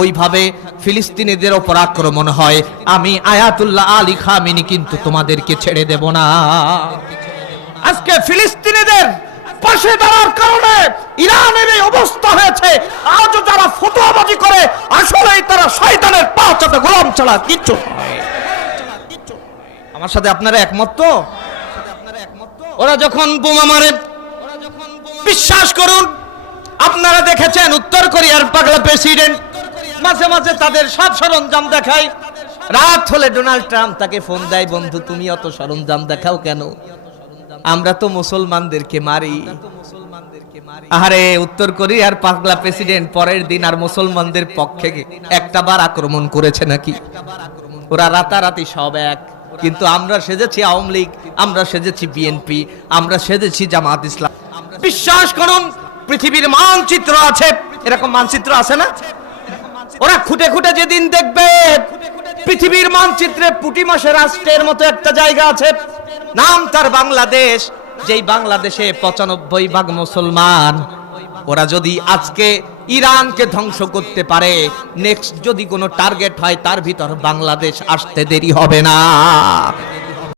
ওইভাবে ফিলিস্তিনিদের উপর আক্রমণ হয়, আমি আয়াতুল্লাহ আলী খামেনি কিন্তু তোমাদেরকে ছেড়ে দেব না। আজকে ফিলিস্তিনিদের পাশে দাঁড়ার কারণে ইরানের এই অবস্থা হয়েছে। আজও যারা ফতোয়াবাজি করে আসলেই তারা শয়তানের পা চাটে গোলাম ছাড়া কিচ্ছু নয়। আমার সাথে আপনারা একমত তো? ওরা যখন বোমা মারে, বিশ্বাস করুন আপনারা দেখেছেন উত্তর কোরিয়ার পাগলা প্রেসিডেন্ট মাঝে মাঝে তাদের সব সরঞ্জাম দেখায়। রাত হলে ডোনাল্ড ট্রাম্প তাকে ফোন দেয়, বন্ধু তুমি অত সরঞ্জাম দেখাও কেন? আমরা তো মুসলমানদেরকে মারি। আরে উত্তর কোরিয়ার পাগলা প্রেসিডেন্ট পরের দিন আর মুসলমানদের পক্ষে একটা বার আক্রমণ করেছে নাকি? ওরা রাতারাতি সব এক। কিন্তু আমরা সেজেছি আওয়ামী লীগ, আমরা সেজেছি বিএনপি, আমরা সেজেছি জামাত ইসলাম। বিশ্বাস করুন পৃথিবীর মানচিত্র আছে, এরকম মানচিত্র আছে না? ওরা খুঁটে খুঁটে যেদিন দেখবে পৃথিবীর মানচিত্রে পুঁটি মাছের রাষ্ট্রের মতো একটা জায়গা আছে, নাম তার বাংলাদেশ। যেই বাংলাদেশে ৯৫% মুসলমান। ওরা যদি আজকে ইরানকে ধ্বংস করতে পারে, নেক্সট যদি কোনো টার্গেট হয় তার ভিতর বাংলাদেশ আসতে দেরি হবে না।